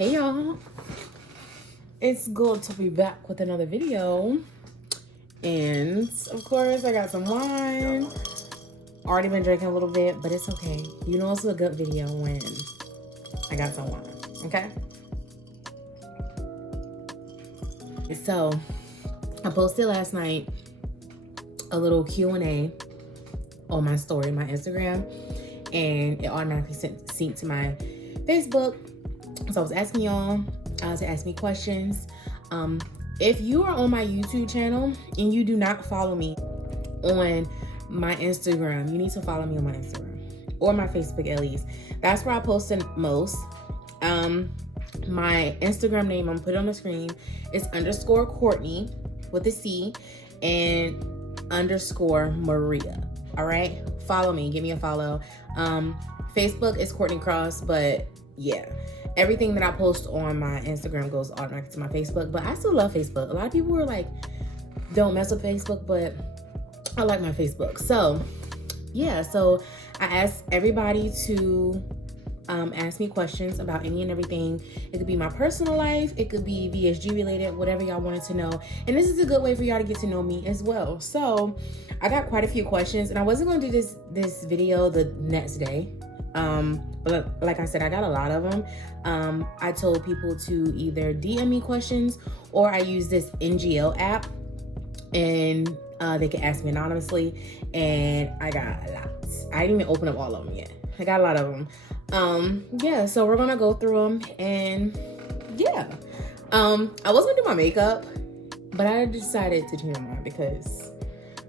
Hey y'all, it's good to be back with another video, and of course I got some wine. Already been drinking a little bit, but it's okay. You know it's a good video when I got some wine, okay? So I posted last night a little Q&A on my story, my Instagram, and it automatically synced to my Facebook. So I was asking y'all to ask me questions. If you are on my YouTube channel and you do not follow me on my Instagram, you need to follow me on my Instagram or my Facebook at least. That's where I post the most. My Instagram name, I'm gonna put it on the screen, is _Courtney with a C and _Maria. All right, follow me, give me a follow. Facebook is Courtney Cross, but yeah, everything that I post on my Instagram goes automatically to my Facebook, but I still love Facebook. A lot of people are like, don't mess with Facebook, but I like my Facebook. So yeah, so I asked everybody to ask me questions about any and everything. It could be my personal life, it could be VSG related, whatever y'all wanted to know. And this is a good way for y'all to get to know me as well. So I got quite a few questions, and I wasn't going to do this video the next day. But like I said, I got a lot of them. I told people to either DM me questions, or I use this NGL app, and they can ask me anonymously, and I got a lot. I didn't even open up all of them yet. I got a lot of them. Yeah, so we're gonna go through them, and yeah. I was gonna do my makeup, but I decided to change my mind because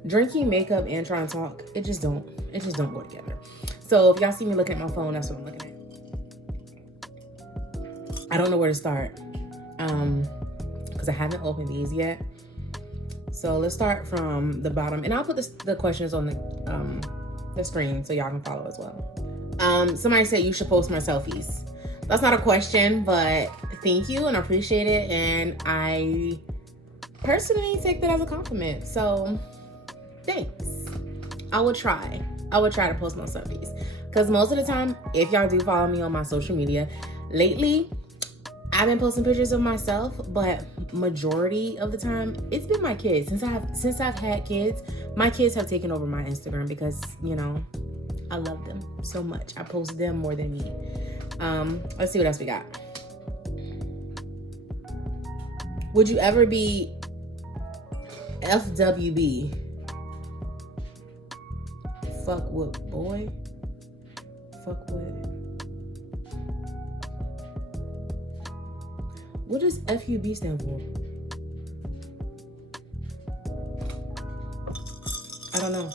drinking, makeup, and trying to talk, it just don't go together. So if y'all see me looking at my phone, that's what I'm looking at. I don't know where to start, because I haven't opened these yet. So let's start from the bottom, and I'll put the questions on the screen so y'all can follow as well. Somebody said you should post more selfies. That's not a question, but thank you and I appreciate it, and I personally take that as a compliment. So thanks. I will try to post more selfies, because most of the time, if y'all do follow me on my social media lately, I've been posting pictures of myself, but majority of the time it's been my kids. Since I've had kids, my kids have taken over my Instagram because, you know, I love them so much. I post them more than me. Let's see what else we got. Would you ever be FWB? Fuck with boy? Fuck with. What does FUB stand for? I don't know.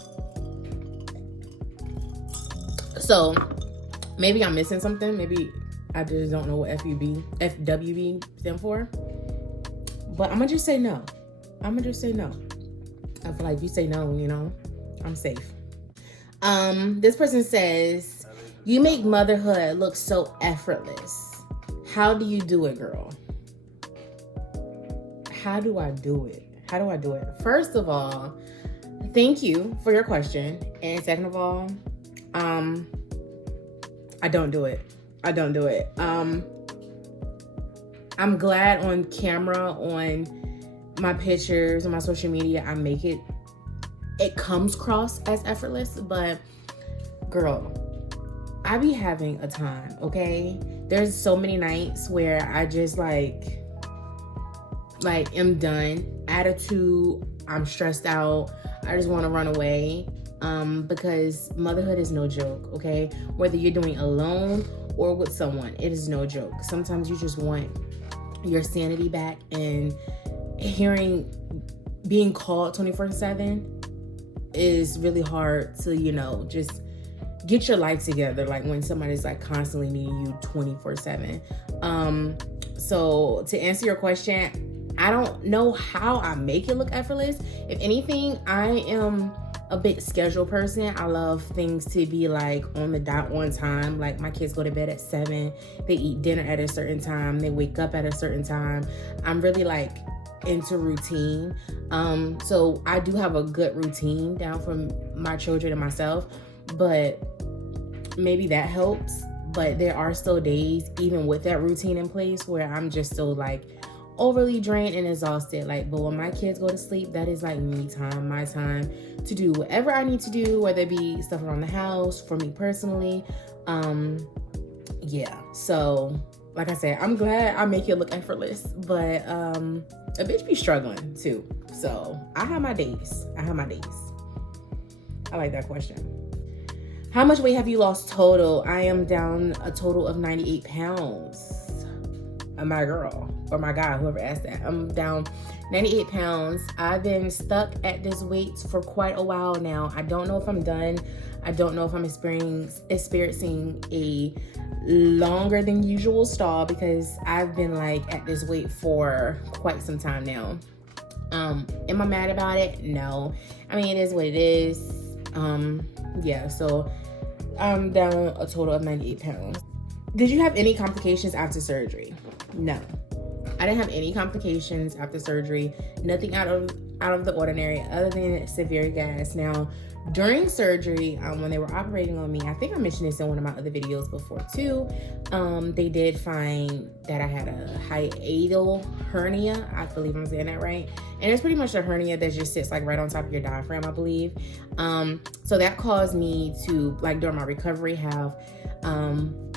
So maybe I'm missing something. Maybe I just don't know what FWB stand for. But I'm gonna just say no. I feel like if you say no, you know, I'm safe. This person says, you make motherhood look so effortless. How do you do it, girl? How do I do it? First of all, thank you for your question. And second of all, I don't do it. I'm glad on camera, on my pictures, on my social media, I make it comes across as effortless, but girl, I be having a time, okay? There's so many nights where I just like am done. Attitude, I'm stressed out. I just want to run away. Because motherhood is no joke, okay? Whether you're doing alone or with someone, it is no joke. Sometimes you just want your sanity back, and being called 24/7 is really hard to, you know, just get your life together. Like when somebody's like constantly needing you 24/7. So to answer your question, I don't know how I make it look effortless. If anything, I am a big schedule person. I love things to be like on the dot on time. Like my kids go to bed at 7, they eat dinner at a certain time, they wake up at a certain time. I'm really like into routine. So I do have a good routine down for my children and myself, but maybe that helps. But there are still days, even with that routine in place, where I'm just still like overly drained and exhausted. Like, but when my kids go to sleep, that is like me time, my time to do whatever I need to do, whether it be stuff around the house for me personally. Yeah, so like I said, I'm glad I make it look effortless, but a bitch be struggling too. So I have my days. I like that question. How much weight have you lost total? I am down a total of 98 pounds. My girl or my guy, whoever asked that. I'm down 98 pounds. I've been stuck at this weight for quite a while now. I don't know if I'm done. I don't know if I'm experiencing a longer than usual stall, because I've been like at this weight for quite some time now. Am I mad about it? No. I mean, it is what it is. Yeah, so I'm down a total of 98 pounds. Did you have any complications after surgery? No. I didn't have any complications after surgery. Nothing out of the ordinary other than severe gas. Now, during surgery, when they were operating on me, I think I mentioned this in one of my other videos before too, they did find that I had a hiatal hernia. I believe I'm saying that right. And it's pretty much a hernia that just sits like right on top of your diaphragm, I believe. So that caused me to, like, during my recovery, have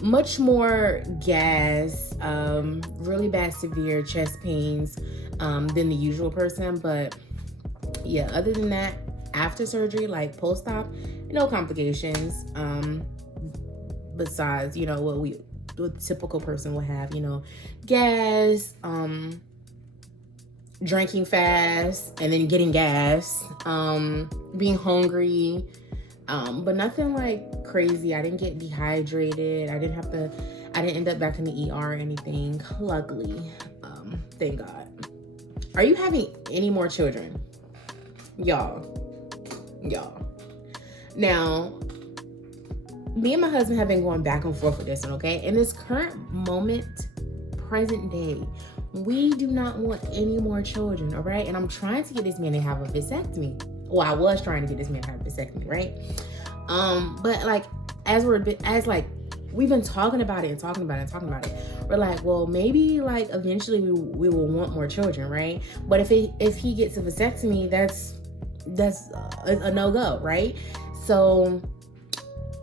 much more gas, really bad severe chest pains than the usual person. But yeah, other than that, after surgery, like post-op, no complications, besides, you know, what the typical person would have, you know, gas, drinking fast and then getting gas, being hungry, but nothing like crazy. I didn't get dehydrated. I didn't end up back in the ER or anything, luckily. Thank God. Are you having any more children? Y'all. Now, me and my husband have been going back and forth with this one, okay? In this current moment, present day, we do not want any more children, all right? And I'm trying to get this man to have a vasectomy. Well, I was trying to get this man to have a vasectomy, right? But like, we've been talking about it. We're like, well, maybe like eventually we will want more children, right? But if he gets a vasectomy, that's a no-go, right? So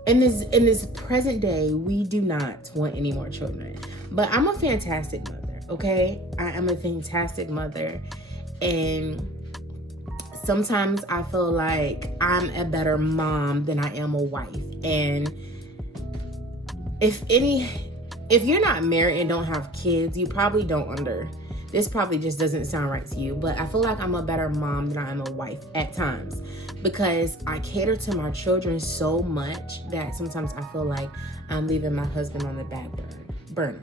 in this present day, we do not want any more children. But I'm a fantastic mother, okay? I am a fantastic mother, and sometimes I feel like I'm a better mom than I am a wife. And if you're not married and don't have kids, you probably this probably just doesn't sound right to you, but I feel like I'm a better mom than I am a wife at times, because I cater to my children so much that sometimes I feel like I'm leaving my husband on the back burner.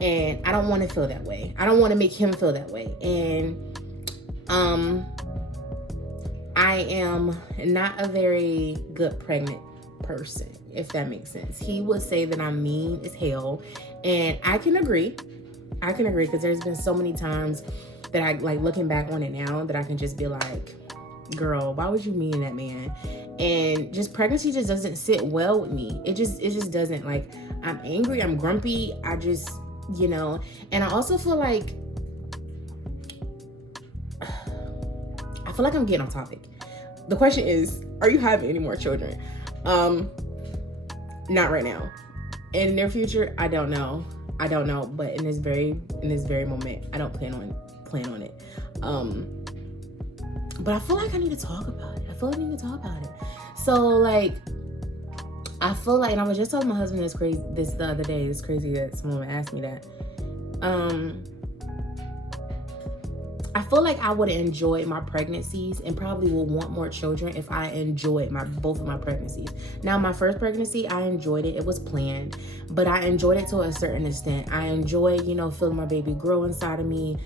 And I don't want to feel that way. I don't want to make him feel that way. And I am not a very good pregnant person, if that makes sense. He would say that I'm mean as hell, and I can agree, because there's been so many times that I, like, looking back on it now, that I can just be like, girl, why would you mean that man? And just pregnancy just doesn't sit well with me. It just doesn't. Like, I'm angry, I'm grumpy, I just, you know. And I also feel like I'm getting on topic. The question is, are you having any more children? Not right now. In the near future, I don't know. But in this very moment, I don't plan on it. But I feel like I need to talk about it. So, like, I feel like, and I was just telling my husband this the other day. It's crazy that someone asked me that. I feel like I would have enjoyed my pregnancies and probably will want more children if I enjoyed both of my pregnancies. Now, my first pregnancy, I enjoyed it. It was planned, but I enjoyed it to a certain extent. I enjoyed, you know, feeling my baby grow inside of me,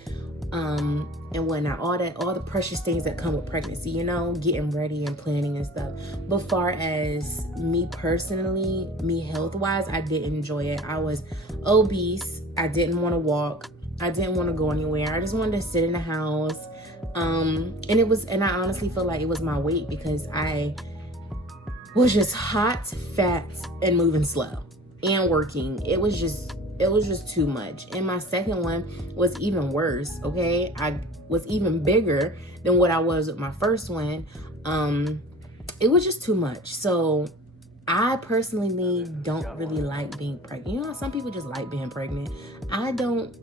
and whatnot, all the precious things that come with pregnancy, you know, getting ready and planning and stuff. But far as me personally, me health-wise, I didn't enjoy it. I was obese. I didn't want to walk. I didn't want to go anywhere. I just wanted to sit in the house. And I honestly feel like it was my weight, because I was just hot, fat, and moving slow. and working. It was just too much. And my second one was even worse. Okay, I was even bigger than what I was with my first one. It was just too much. So I personally don't really like being pregnant. You know how some people just like being pregnant? I don't.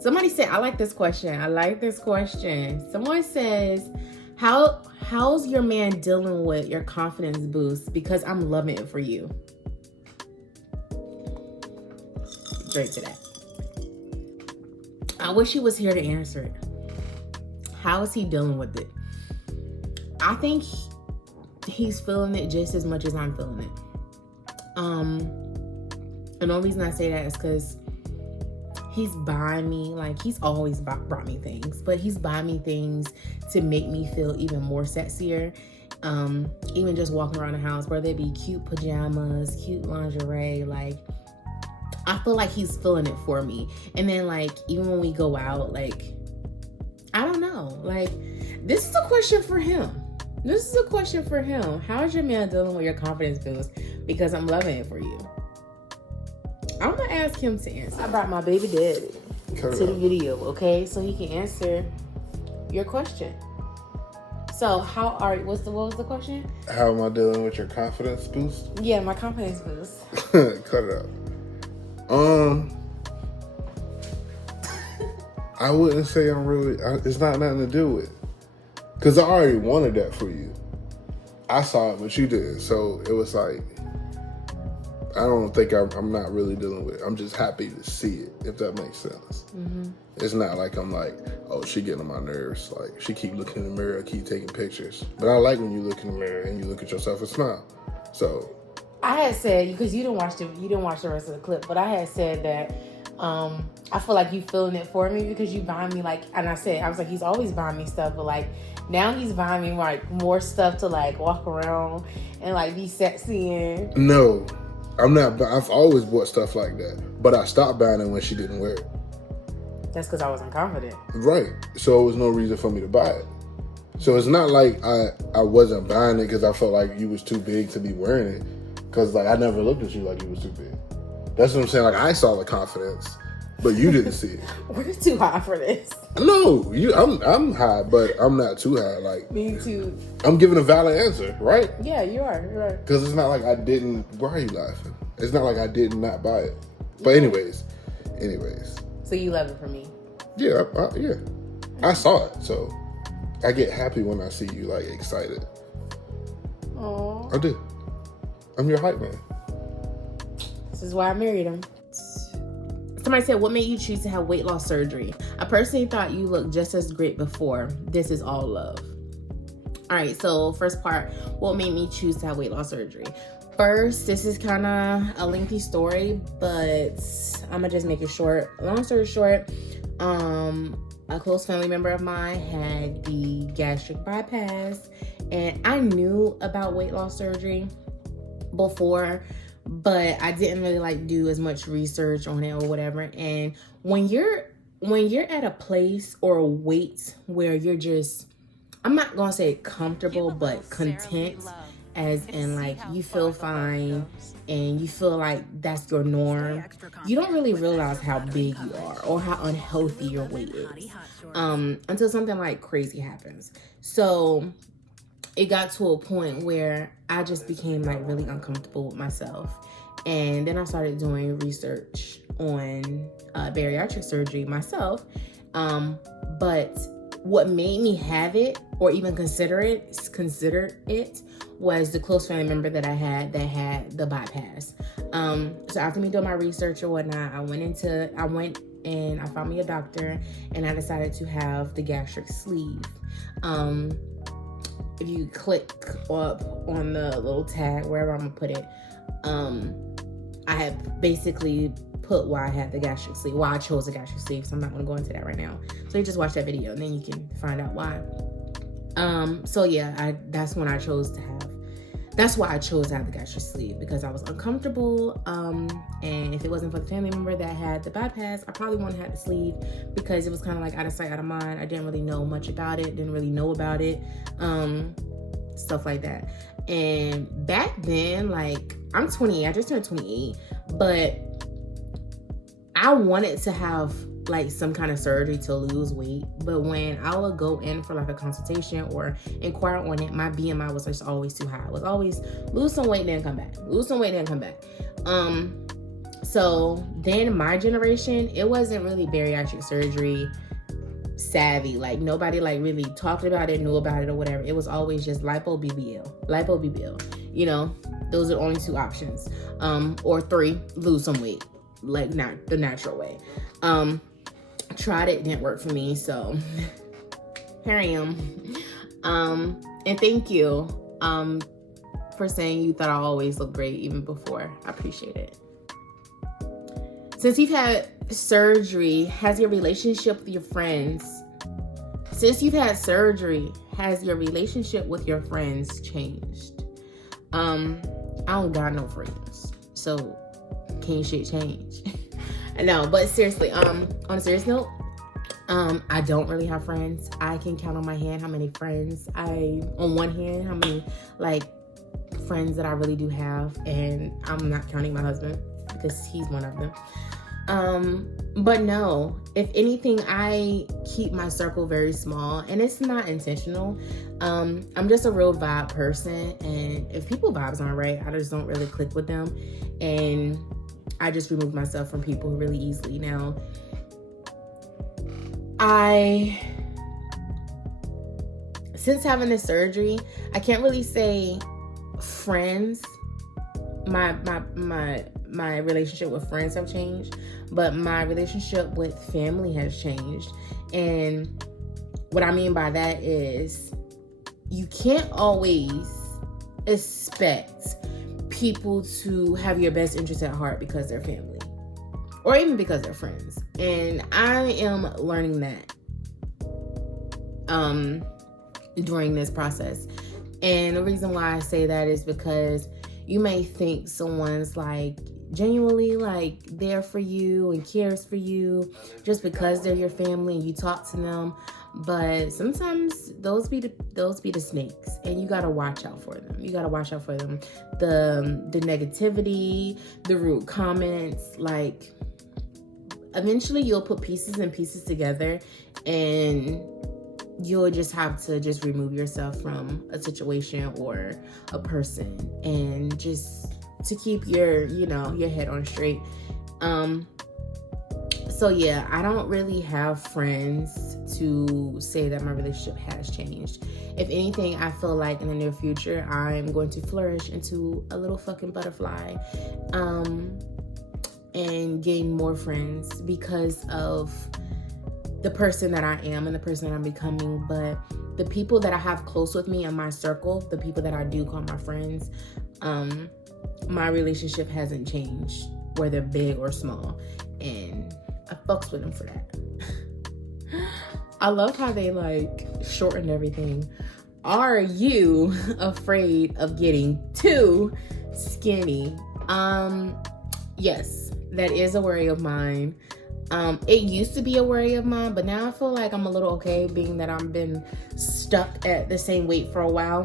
Somebody said, I like this question. Someone says, how's your man dealing with your confidence boost? Because I'm loving it for you. Straight to that. I wish he was here to answer it. How is he dealing with it? I think he's feeling it just as much as I'm feeling it. And the only reason I say that is because he's buying me, like, he's always brought me things, but he's buying me things to make me feel even more sexier. Even just walking around the house, whether it be cute pajamas, cute lingerie, like, I feel like he's feeling it for me. And then, like, even when we go out, like, I don't know, like, this is a question for him. How is your man dealing with your confidence boost? Because I'm loving it for you. I'm gonna ask him to answer. I brought my baby daddy to the video, okay, so he can answer your question. So, what was the question? How am I dealing with your confidence boost? Yeah, my confidence boost. Cut it out. I wouldn't say I'm really. It's not nothing to do with. Because I already wanted that for you. I saw it, but you didn't. So it was like, I don't think I'm not really dealing with it. I'm just happy to see it, if that makes sense. Mm-hmm. It's not like I'm like, oh, she getting on my nerves. Like, she keep looking in the mirror, keep taking pictures. But I like when you look in the mirror and you look at yourself and smile. So I had said, because you didn't watch the rest of the clip, but I had said that I feel like you feeling it for me because you buying me, like, and I was like, he's always buying me stuff, but like now he's buying me like more stuff to like walk around and like be sexy in. No, I'm not. I've always bought stuff like that, but I stopped buying it when she didn't wear it. That's because I wasn't confident. Right. So it was no reason for me to buy it. So it's not like I wasn't buying it because I felt like you was too big to be wearing it. Because, like, I never looked at you like you was too big. That's what I'm saying. Like, I saw the confidence, but you didn't see it. We're too high for this. No, I'm high, but I'm not too high. Like, me too. I'm giving a valid answer, right? Yeah, you are. You're right. Because it's not like I didn't. Why are you laughing? It's not like I did not buy it. But anyways. So you love it for me? Yeah, yeah. I saw it, so I get happy when I see you, like, excited. Aww. I do. I'm your hype man. This is why I married him. Somebody said, what made you choose to have weight loss surgery? I personally thought you looked just as great before. This is all love. All right, so first part, what made me choose to have weight loss surgery? First, this is kind of a lengthy story, but I'm gonna just make it short. Long story short, a close family member of mine had the gastric bypass, and I knew about weight loss surgery before, but I didn't really like do as much research on it or whatever. And when you're at a place or a weight where you're just, I'm not gonna say comfortable, but content, as in like you feel fine and you feel like that's your norm, you don't really realize how big you are or how unhealthy your weight is until something like crazy happens. So it got to a point where I just became like really uncomfortable with myself. And then I started doing research on bariatric surgery myself. But what made me have it or even consider it was the close family member that I had that had the bypass. So after me doing my research or whatnot, I went and I found me a doctor and I decided to have the gastric sleeve. If you click up on the little tag, wherever I'm gonna put it, I have basically put why I had the gastric sleeve, why I chose the gastric sleeve, so I'm not gonna go into that right now. So you just watch that video and then you can find out why. So yeah, that's why I chose to have the gastric sleeve, because I was uncomfortable. And if it wasn't for the family member that had the bypass, I probably wouldn't have the sleeve, because it was kind of like out of sight, out of mind. I didn't really know much about it, stuff like that. And back then, like, I'm 28, I just turned 28, but I wanted to have like some kind of surgery to lose weight. But when I would go in for like a consultation or inquire on it, my BMI was just always too high. It was always lose some weight, then come back. Lose some weight, then come back. So then my generation, it wasn't really bariatric surgery savvy. Like nobody like really talked about it, knew about it or whatever. It was always just lipo BBL. You know, those are the only two options. Or three, lose some weight, like not the natural way. Tried it, didn't work for me, so here I am. And thank you for saying you thought I always looked great even before. I appreciate it. Since you've had surgery, has your relationship with your friends changed? I don't got no friends, so can't shit change. No, but seriously, on a serious note, I don't really have friends. I can count on my hand how many friends how many like friends that I really do have, and I'm not counting my husband because he's one of them. But no, if anything, I keep my circle very small, and it's not intentional. I'm just a real vibe person, and if people vibes aren't right, I just don't really click with them, and I just remove myself from people really easily. Now, since having this surgery, I can't really say friends. My relationship with friends have changed, but my relationship with family has changed. And what I mean by that is you can't always expect people to have your best interest at heart because they're family or even because they're friends. And I am learning that during this process. And the reason why I say that is because you may think someone's like genuinely like there for you and cares for you just because they're your family and you talk to them, but sometimes those be the snakes, and you gotta watch out for them. The negativity, the rude comments, like eventually you'll put pieces and pieces together, and you'll just have to just remove yourself from a situation or a person, and just to keep your head on straight. So yeah, I don't really have friends to say that my relationship has changed. If anything, I feel like in the near future, I'm going to flourish into a little fucking butterfly, and gain more friends because of the person that I am and the person that I'm becoming. But the people that I have close with me in my circle, the people that I do call my friends, my relationship hasn't changed, whether big or small, and I fucks with them for that. I love how they like shortened everything. Are you afraid of getting too skinny? Yes, that is a worry of mine. It used to be a worry of mine, but now I feel like I'm a little okay, being that I've been stuck at the same weight for a while.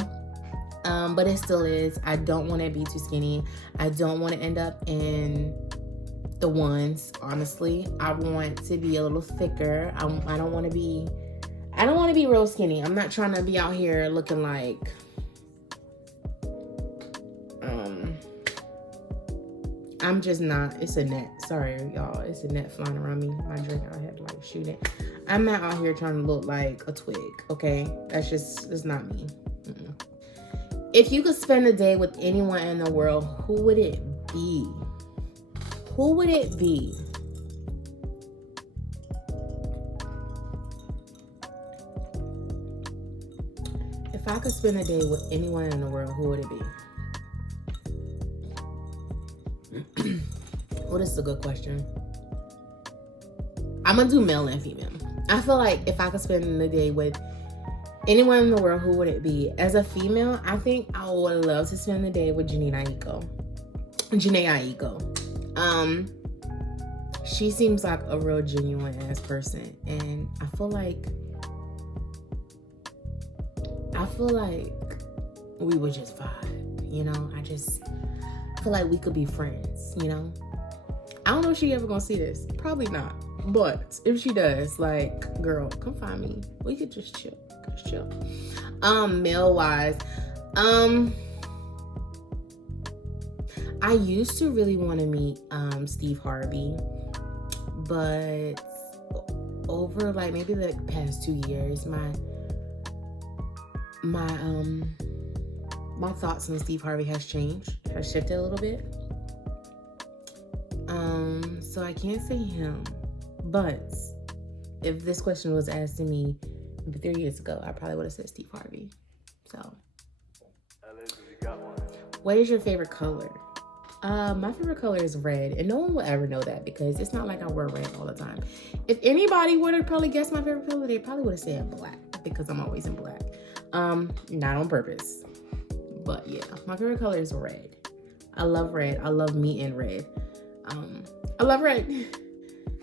But it still is. I don't want to be too skinny. I don't want to end up in the ones, honestly. I want to be a little thicker. I don't want to be real skinny. I'm not trying to be out here looking like I'm just not. It's a net. Sorry, y'all. It's a net flying around me. My drink, I had to like shoot it. I'm not out here trying to look like a twig, okay? That's not me. Mm-mm. If you could spend a day with anyone in the world, who would it be? Who would it be? If I could spend a day with anyone in the world, who would it be? Well, this is a good question. I'm gonna do male and female. I feel like if I could spend the day with anyone in the world, who would it be? As a female, I think I would love to spend the day with Janae Aiko. She seems like a real genuine ass person, and I feel like we would just vibe, you know? I feel like we could be friends, you know? I don't know if she ever gonna see this. Probably not. But if she does, like, girl, come find me. We could just chill. Male wise, I used to really want to meet Steve Harvey, but over like maybe the past 2 years, my thoughts on Steve Harvey has shifted a little bit. So I can't say him, but if this question was asked to me maybe 3 years ago, I probably would have said Steve Harvey. So, what is your favorite color? My favorite color is red, and no one will ever know that because it's not like I wear red all the time. If anybody would have probably guessed my favorite color, they probably would have said black because I'm always in black. Not on purpose, but yeah, my favorite color is red. I love red. I love meat and red. I love red.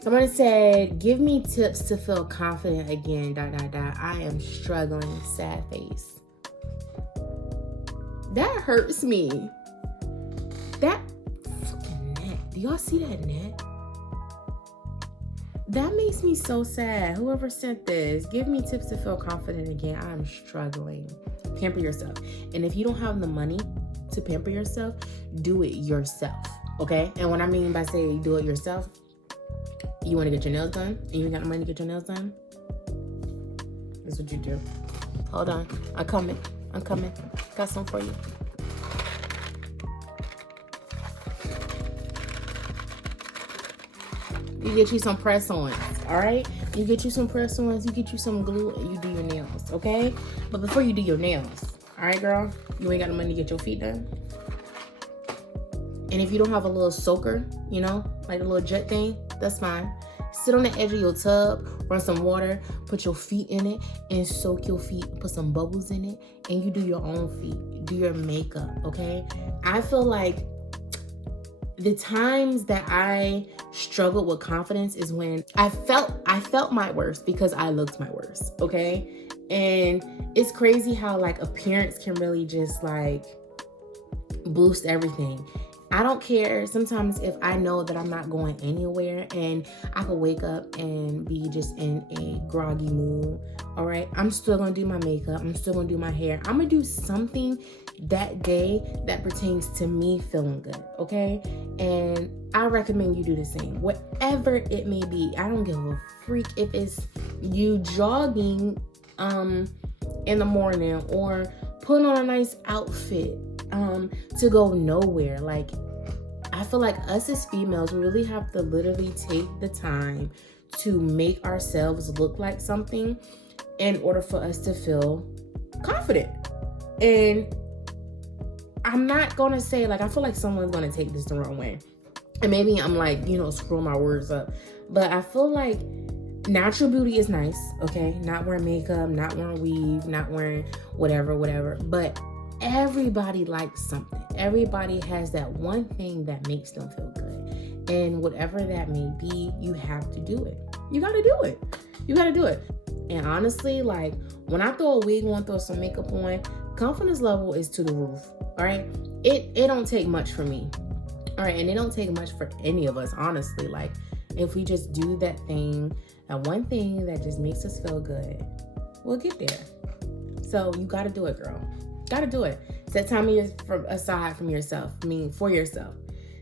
Somebody said, give me tips to feel confident again, ... I am struggling, sad face. That hurts me. That fucking neck. Do y'all see that neck? That makes me so sad. Whoever sent this, give me tips to feel confident again. I'm struggling. Pamper yourself. And if you don't have the money to pamper yourself, do it yourself. Okay? And what I mean by say do it yourself, you want to get your nails done and you ain't got the money to get your nails done? That's what you do. Hold on. I'm coming. Got some for you. You get you some press-ons, all right? You get you some press-ons, you get you some glue, and you do your nails, okay? But before you do your nails, all right, girl? You ain't got the money to get your feet done? And if you don't have a little soaker, you know, like a little jet thing, that's fine. Sit on the edge of your tub, run some water, put your feet in it, and soak your feet, put some bubbles in it, and you do your own feet. Do your makeup, okay? I feel like the times that I struggled with confidence is when I felt my worst because I looked my worst, okay? And it's crazy how like appearance can really just like boost everything. I don't care sometimes if I know that I'm not going anywhere and I could wake up and be just in a groggy mood, all right? I'm still gonna do my makeup. I'm still gonna do my hair. I'm gonna do something that day that pertains to me feeling good, okay? And I recommend you do the same. Whatever it may be, I don't give a freak if it's you jogging in the morning or putting on a nice outfit to go nowhere. Like, I feel like us as females, we really have to literally take the time to make ourselves look like something in order for us to feel confident. And I'm not gonna say, like, I feel like someone's gonna take this the wrong way. And maybe I'm like, you know, screwing my words up. But I feel like natural beauty is nice, okay? Not wearing makeup, not wearing weave, not wearing whatever. But everybody likes something. Everybody has that one thing that makes them feel good. And whatever that may be, you have to do it. You gotta do it. And honestly, like, when I throw a wig on, throw some makeup on, confidence level is to the roof, all right? It don't take much for me, all right? And it don't take much for any of us, honestly. Like, if we just do that thing, that one thing that just makes us feel good, we'll get there. So you gotta do it, girl. Gotta do it. Set time aside from yourself. I mean, for yourself.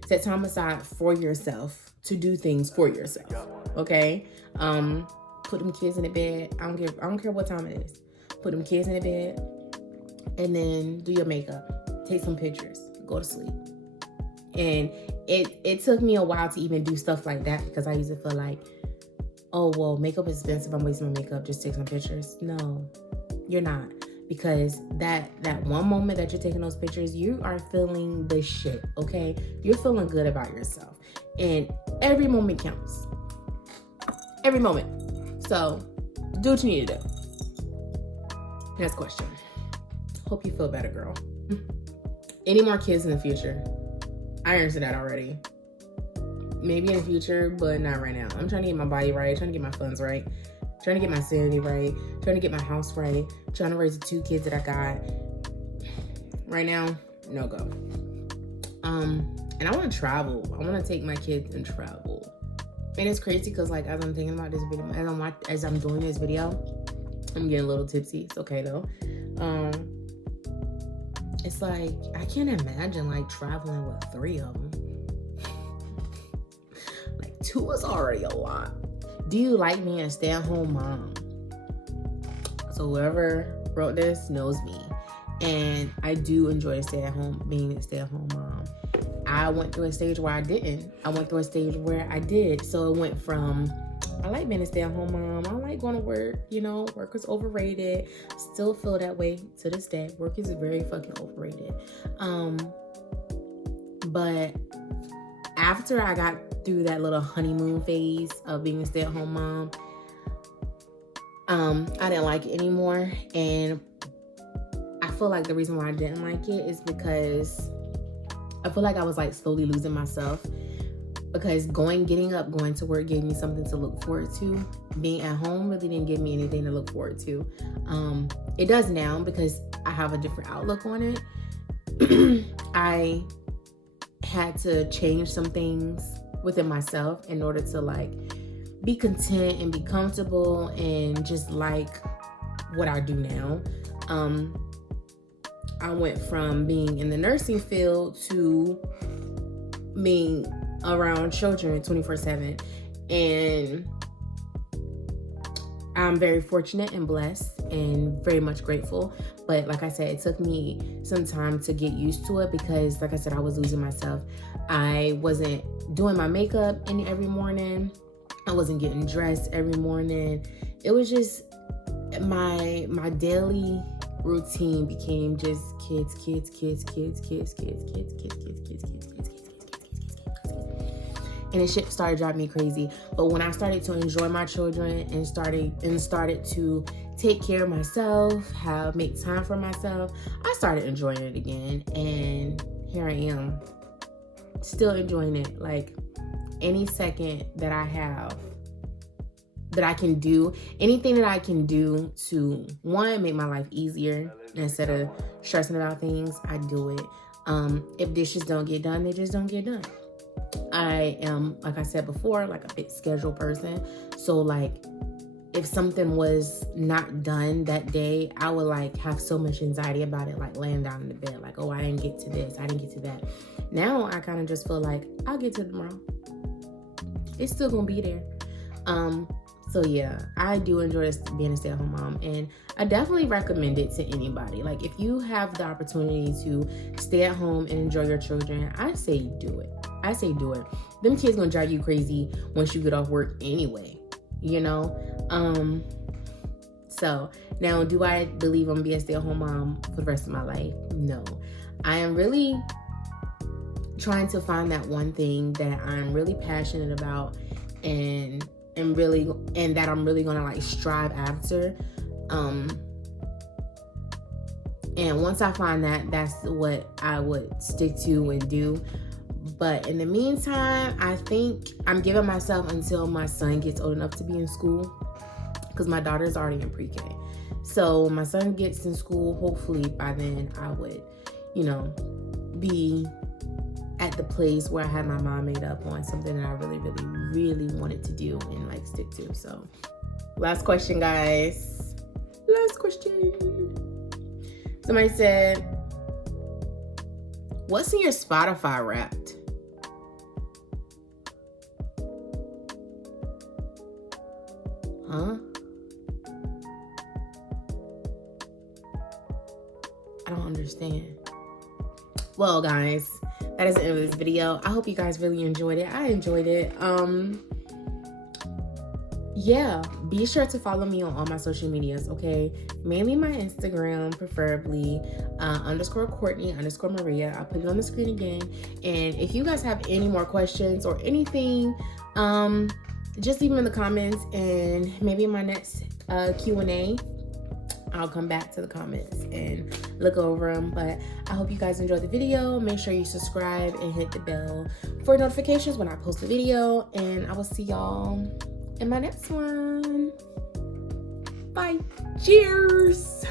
Set time aside for yourself to do things for yourself. Okay? Put them kids in the bed. I don't care what time it is. Put them kids in the bed and then do your makeup. Take some pictures. Go to sleep. And it took me a while to even do stuff like that because I used to feel like, oh, well, makeup is expensive. I'm wasting my makeup. Just take some pictures. No, you're not. Because that one moment that you're taking those pictures, you are feeling the shit, okay? You're feeling good about yourself. And every moment counts. Every moment. So, do what you need to do. Next question. Hope you feel better, girl. Any more kids in the future? I answered that already. Maybe in the future, but not right now. I'm trying to get my body right, trying to get my funds right, trying to get my sanity right, trying to get my house right, trying to raise the 2 kids that I got. right now, no go. And I want to travel. I want to take my kids and travel. And it's crazy because, like, as I'm thinking about this video, as I'm doing this video, I'm getting a little tipsy. It's okay though. It's like I can't imagine like traveling with 3 of them. Like 2 is already a lot. Do you like being a stay-at-home mom? So whoever wrote this knows me, and I do enjoy being a stay-at-home mom. I went through a stage where I didn't. I went through a stage where I did. So it went from, I like being a stay-at-home mom. I like going to work. You know, work is overrated. Still feel that way to this day. Work is very fucking overrated. But after I got through that little honeymoon phase of being a stay-at-home mom, I didn't like it anymore. And I feel like the reason why I didn't like it is because I feel like I was like slowly losing myself, because getting up, going to work gave me something to look forward to. Being at home really didn't give me anything to look forward to. It does now because I have a different outlook on it. I had to change some things within myself in order to like be content and be comfortable and just like what I do now. I went from being in the nursing field to being around children 24/7, and I'm very fortunate and blessed and very much grateful. But like I said, it took me some time to get used to it because, like I said, I was losing myself. I wasn't doing my makeup every morning. I wasn't getting dressed every morning. It was just my daily routine became just kids. And it shit started driving me crazy. But when I started to enjoy my children and started to take care of myself, make time for myself, I started enjoying it again. And here I am, still enjoying it. Like any second that I have, that I can do, anything that I can do to, one, make my life easier instead of stressing about things, I do it. If dishes don't get done, they just don't get done. I am, like I said before, like a big schedule person. So like if something was not done that day, I would like have so much anxiety about it, like laying down in the bed, like, oh, I didn't get to this, I didn't get to that. Now I kind of just feel like I'll get to it tomorrow. It's still gonna be there. So yeah, I do enjoy being a stay-at-home mom, and I definitely recommend it to anybody. Like if you have the opportunity to stay at home and enjoy your children, I say do it. I say do it. Them kids gonna drive you crazy once you get off work anyway, you know? So now, do I believe I'm gonna be a stay-at-home mom for the rest of my life? No. I am really trying to find that one thing that I'm really passionate about and that I'm really gonna like strive after. And once I find that, that's what I would stick to and do. But in the meantime, I think I'm giving myself until my son gets old enough to be in school, because my daughter's already in pre-K. So when my son gets in school, hopefully by then I would, you know, be at the place where I had my mind made up on something that I really, really, really wanted to do and like stick to. So last question, guys. Last question. Somebody said, what's in your Spotify Wrapped? Huh? I don't understand. Well, guys, that is the end of this video. I hope you guys really enjoyed it. I enjoyed it. Yeah, be sure to follow me on all my social medias, okay? Mainly my Instagram, preferably _Courtney _Maria. I'll put it on the screen again. And if you guys have any more questions or anything, just leave them in the comments, and maybe in my next Q&A, I'll come back to the comments and look over them. But I hope you guys enjoyed the video. Make sure you subscribe and hit the bell for notifications when I post a video. And I will see y'all in my next one. Bye. Cheers.